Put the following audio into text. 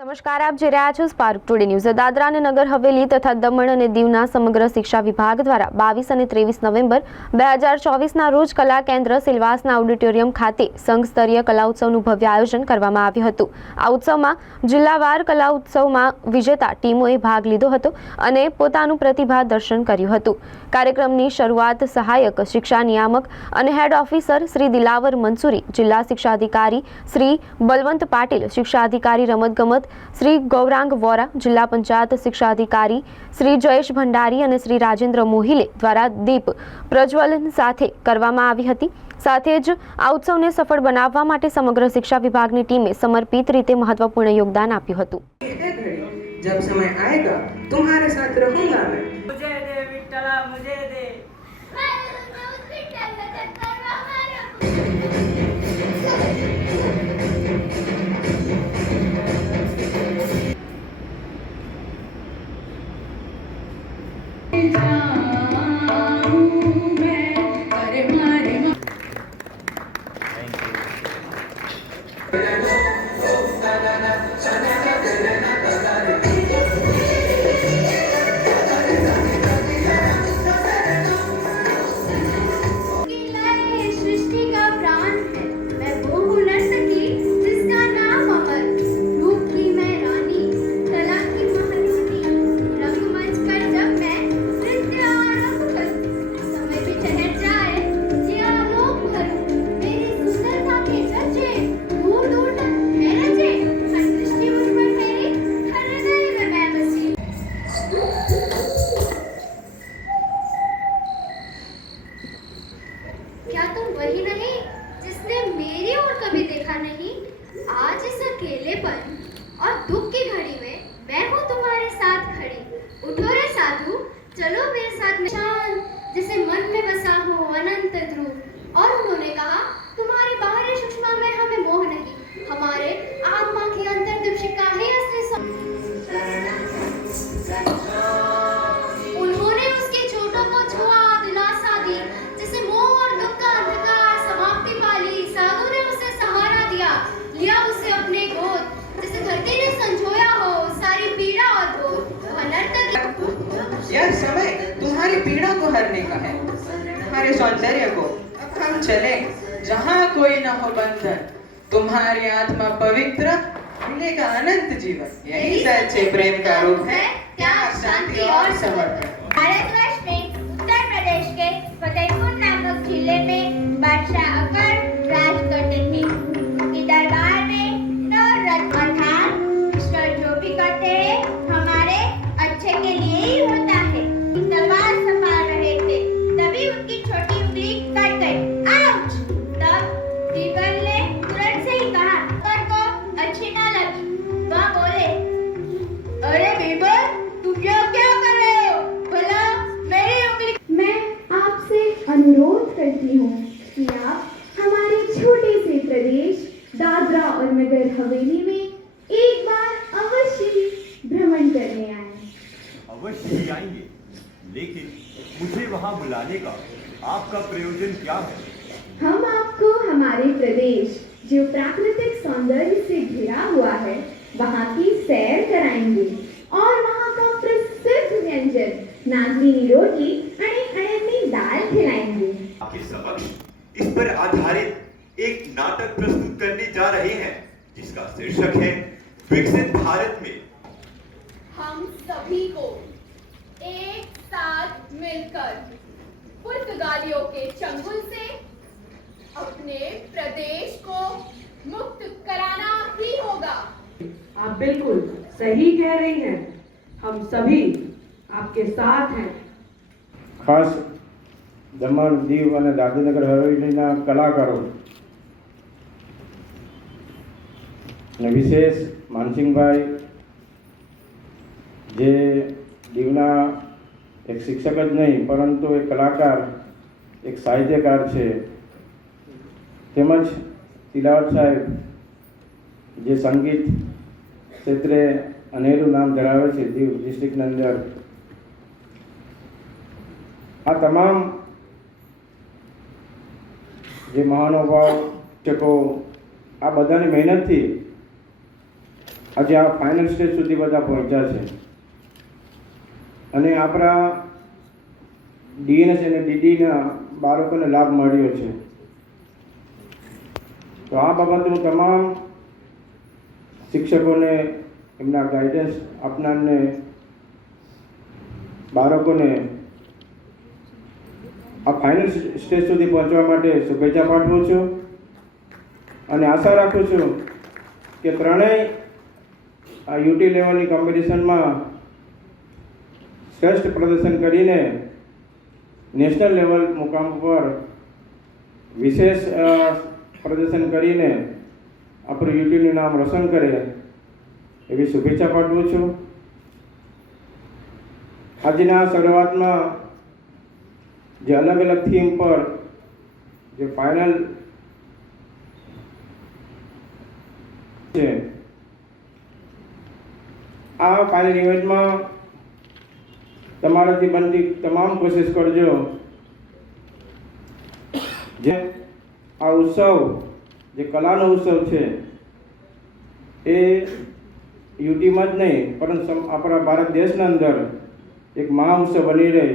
નમસ્કાર, આપ જોઈ રહ્યા છો સ્પાર્ક ટુડે ન્યૂઝ। દાદરા અને નગર હવેલી તથા દમણ અને દીવના સમગ્ર શિક્ષા વિભાગ દ્વારા 22 અને 23 નવેમ્બર 2024ના રોજ કલા કેન્દ્ર સિલવાસના ઓડિટોરિયમ ખાતે સંઘ સ્તરીય કલા ઉત્સવનું ભવ્ય આયોજન કરવામાં આવ્યું હતું। આ ઉત્સવમાં જિલ્લાવાર કલા ઉત્સવમાં વિજેતા ટીમોએ ભાગ લીધો હતો અને પોતાનું પ્રતિભા દર્શન કર્યું હતું। કાર્યક્રમની શરૂઆત સહાયક શિક્ષા નિયામક અને હેડ ઓફિસર શ્રી દિલાવર મંસૂરી, જિલ્લા શિક્ષા અધિકારી શ્રી બલવંત પાટીલ, શિક્ષા અધિકારી રમતગમત श्री गौरांग वोरा, जिला पंचायत शिक्षा अधिकारी श्री जयेश भंडारी और श्री राजेंद्र मोहिले द्वारा दीप प्रज्वलन साथे करवामां आवी हती। साथे ज आ उत्सवने सफल बनाववा माटे समग्र शिक्षा विभागनी टीमे समर्पित रीते महत्वपूर्ण योगदान आप्युं हतुं। जब समय आएगा तुम्हारे साथ रहूंगा मैं। मुझे दे विठ्ठला, मुझे दे। क्या तुम वही नहीं जिसने मेरी ओर कभी देखा नहीं? आज इस अकेलेपन और दुख की घड़ी में मैं हूँ तुम्हारे साथ खड़ी। उठो रे साधु, चलो मेरे साथ में शांत जैसे मन में बसा हो अनंत ध्रुव। और उन्होंने कहा, तुम्हारे बाहरी सुषमा में हमें मोह नहीं, हमारे आत्मा की अंतर दीपिका ही असली उन्होंने उसके छोटों को छुआ, दिलासा दी, जैसे मोह और दुख का अंधकार समाप्ति पाली। साधु ने उसे सहारा दिया, लिया उसे अपने गोद, जैसे धरती ने संजोया हो सारी पीड़ा और बोझ। वह नर्तक यह समय तुम्हारी पीड़ा को हरने का है, तुम्हारे सौंदर्य को। अब हम चले जहाँ कोई न हो बंधन, तुम्हारी आत्मा पवित्र, मिलेगा अनंत जीवन। यही सच्चे प्रेम का रूप है, त्याग, शांति और समर्पण। भारतवर्ष में उत्तर प्रदेश के फतेहपुर नामक जिले में बादशाह अकबर राज करते थे। उनके दरबार में नवरत्न अर्थात ईश्वर जो भी करते हैं हमारे अच्छे के लिए ही होता है। तलवार संभाल रहे थे, तभी उनकी छोटी उंगली कट गई। आउच! तब बीबल ने तुरंत से ही कहा, अकबर को अच्छी ना लगी। वह बोले, अरे बीबल, तुम क्या कर रहे हो? भला मेरी उंगली। मैं आपसे अनुरोध करती हूँ कि आप हमारे छोटे से प्रदेश दादरा और नगर हवेली में एक बार अवश्य ही भ्रमण करने आए। अवश्य ही आएंगे, लेकिन मुझे वहाँ बुलाने का आपका प्रयोजन क्या है? हम आपको हमारे प्रदेश जो प्राकृतिक सौंदर्य से घिरा हुआ है वहाँ की सैर कराएंगे और वहाँ का प्रसिद्ध व्यंजन नागलिनी रोटी और अड़दनी दाल खिलाएंगे। आपके समक्ष इस पर आधारित एक नाटक प्रस्तुत करने जा रहे हैं, जिसका शीर्षक है विकसित भारत में। हम सभी को एक साथ मिलकर पुर्तगालियों के चंगुल से अपने प्रदेश को मुक्त कराना ही होगा। आप बिल्कुल सही कह रही हैं, हम सभी आपके साथ हैं। खास दमण, दीव અને દાદરાનગર હવેલીના કલાકારો અને વિશેષ માનસિંહભાઈ જે દીવના એક શિક્ષક જ નહીં પરંતુ એક કલાકાર, એક સાહિત્યકાર છે, તેમજ તિલાવર સાહેબ જે સંગીત ક્ષેત્રે અનેરું નામ ધરાવે છે દીવ ડિસ્ટ્રિક્ટની અંદર। આ તમામ જે મહાનુભાવ શિક્ષકો આ બધાની મહેનતથી આજે આ ફાઇનલ સ્ટેજ સુધી બધા પહોંચ્યા છે અને આપણા ડીએનએસ અને ડીડીના બાળકોને લાભ મળ્યો છે. તો આ બાબતે હું તમામ શિક્ષકોને, એમના ગાઈડન્સ આપનારને, બાળકોને આ ફાઇનલ સ્ટેજ સુધી પહોંચવા માટે શુભેચ્છા પાઠવું છું અને આશા રાખું છું કે ત્રણેય આ યુટી લેવલની કોમ્પિટિશનમાં શ્રેષ્ઠ પ્રદર્શન કરીને નેશનલ લેવલ મુકામ પર વિશેષ પ્રદર્શન કરીને આપણું યુટીનું નામ રોશન કરે એવી શુભેચ્છા પાઠવું છું. આજના શરૂઆતમાં જે અલગ અલગ થીમ પર જે ફાઇનલ છે, આ ફાઇનલ ઇવેન્ટમાં તમારાથી બનતી તમામ કોશિશ કરજો જે આ ઉત્સવ, જે કલાનો ઉત્સવ છે, એ યુટીમાં જ નહીં પરંતુ આપણા ભારત દેશના અંદર એક મહા ઉત્સવ બની રહે